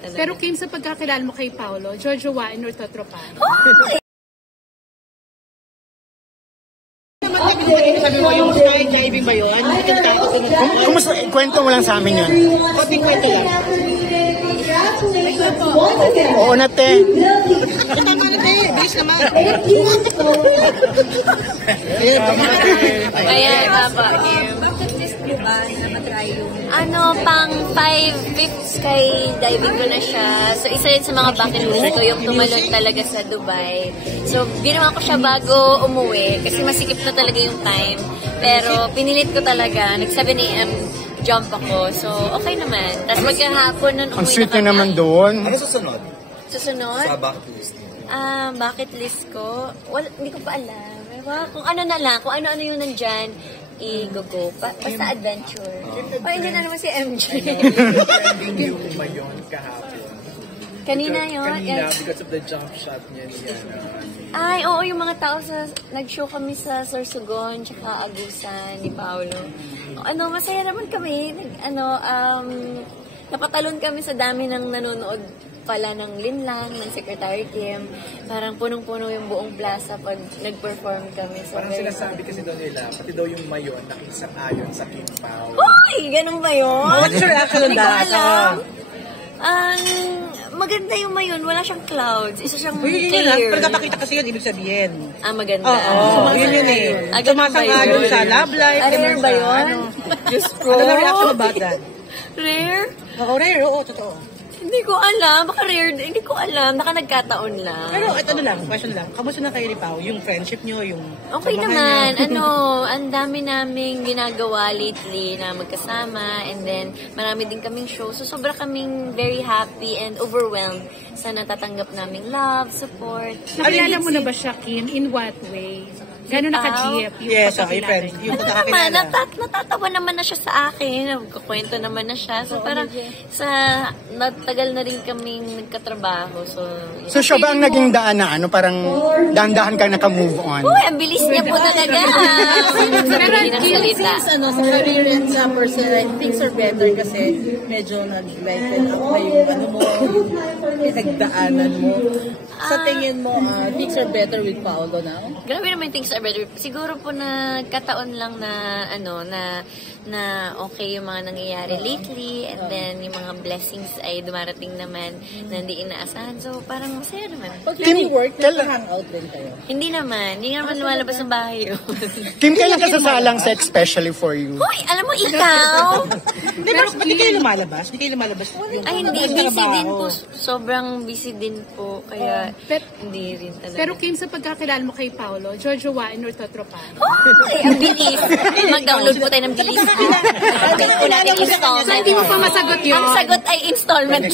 talaga. Pero Kim, sa pagkakilala mo kay Paolo, jojowain or totropahan? Sabi mo yung skydiving ba yun? Kumusta? Kwento mo lang sa amin yun. Konting kwento lang. Oo na, te. Tama na tayo, bilis naman. Kaya nga ba, Kim? Pang 5/5 skydiving ko na siya. So, isa rin sa mga bucket list ko, yung tumalon talaga sa Dubai. So, ginawa ko siya bago umuwi, kasi masikip na talaga yung time. Pero, pinilit ko talaga. Nag 7 AM jump ako. So, okay naman. Tapos magkahapon nun umuwi Ang sweet na na naman doon. Ano susunod? Susunod? Sa bucket list. Bucket list ko? Hindi ko pa alam. Kung ano na lang, kung ano-ano yung nandyan, i-go. Basta adventure. Hindi na naman si MJ. Trending yung mayon kahapon. Kanina yun? Kanina, because of the jump shot niya niya. Ay, oo, yung mga tao nag-show kami sa Sorsogon, tsaka Agusan, ni Paolo. Masaya naman kami. Napatalon kami sa dami ng nanonood pala ng Linlang, ng Secretary Kim. Parang punong-puno yung buong plaza pag nag-perform kami. So, parang sinasabi kasi daw nila, pati daw yung mayon nakisang-ayon sa Kim Pao. Uy! Ganun ba yun? What's your reaction on that? Hindi ko alam. Maganda yung mayon, wala siyang clouds. Isa siyang clear. Pero napakita kasi yun, ibig sabihin. Maganda. Oo, yun yun eh. Sumasang-ayon sa love life. Rare ba yun? Diyos ko. Ano na reaction about that? Rare? Oo, rare. Oo, totoo. Hindi ko alam. Baka rare. Hindi ko alam. Baka nagkataon lang. Pero ito lang, question lang. Kamusta na kayo ni Pao? Yung friendship nyo, yung okay naman. Ang dami naming ginagawa lately na magkasama. And then, marami din kaming show. So, sobra kaming very happy and overwhelmed sa natatanggap naming love, support. Nakilala mo na ba siya, Kim? In what way? Gano'n naka-GF yung pagkakilala niyo? Yung pagkakilala. Natatawa naman na siya sa akin. Nagkukwento naman na siya. So, parang natagal na rin kaming nagkatrabaho. So, siya ba ang naging daan na parang dahan-dahan ka naka-move on? Uy, ang bilis niya po talaga. Pero since sa career and sa personal life, things are better kasi medyo nag-lighten up na yung yung pinagdaanan mo. Sa tingin mo, things are better with Paolo now? Grabe naman yung things are better. Siguro po na kataon lang na na okay yung mga nangyayari lately, and then yung mga blessings ay dumarating naman na hindi inaasahan. So parang masaya naman. Pag work, nag-hangout din kayo? Hindi naman lumalabas ng bahay yun. Kim, kailan ka sasalang set especially for you? Hoy, alam mo ikaw? Pero hindi kayo lumalabas? Hindi kayo lumalabas? Ay, hindi. Busy din po. Sobrang busy din po. Kaya hindi rin talaga. Pero Kim, sa pagkakilala mo kay Paolo, jojowain or totropahan? Hoy, ang bilis. Mag-download po tayo ng bilis. Ang po natin installment. So, hindi mo pa masagot yun? Ang sagot ay installment.